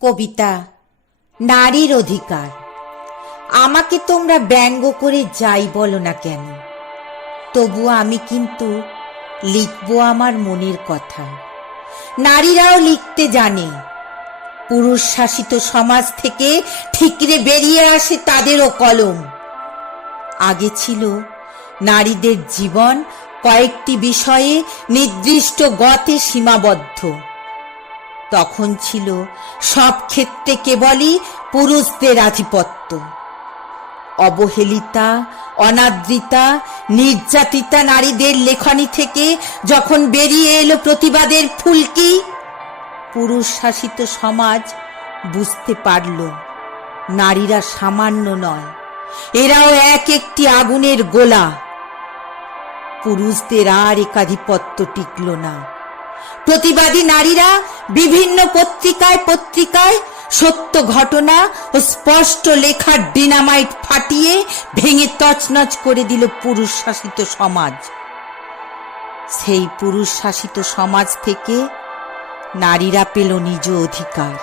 কবিতা, নারীর অধিকার। আমাকে তোমরা ব্যঙ্গ করে যাই বলো না কেন? তবু আমি কিন্তু লিখব আমার মনের কথা। নারীরাও লিখতে জানে। পুরুষ শাসিত সমাজ থেকে ঠিকরে বেরিয়ে আসে তাদেরও কলম। আগে ছিল নারীদের জীবন কয়েকটি বিষয়ে নির্দিষ্ট গতে সীমাবদ্ধ। তখন ছিল সব ক্ষেত্রে কেবলই পুরুষদের আধিপত্য। অবহেলিতা, অনাদৃতা, নির্যাতিতা নারীদের লেখনী থেকে যখন বেরিয়ে এলো প্রতিবাদের ফুলকি, পুরুষ শাসিত সমাজ বুঝতে পারল নারীরা সামান্য নয়, এরাও এক একটি আগুনের গোলা। পুরুষদের আর একাধিপত্য টিকল না। প্রতিবাদী নারীরা বিভিন্ন পত্রিকায় পত্রিকায় সত্য ঘটনা ও স্পষ্ট লেখার ডিনামাইট ফাটিয়ে ভেঙে তছনছ করে দিল পুরুষ শাসিত সমাজ। সেই পুরুষ শাসিত সমাজ থেকে নারীরা পেল নিজ অধিকার।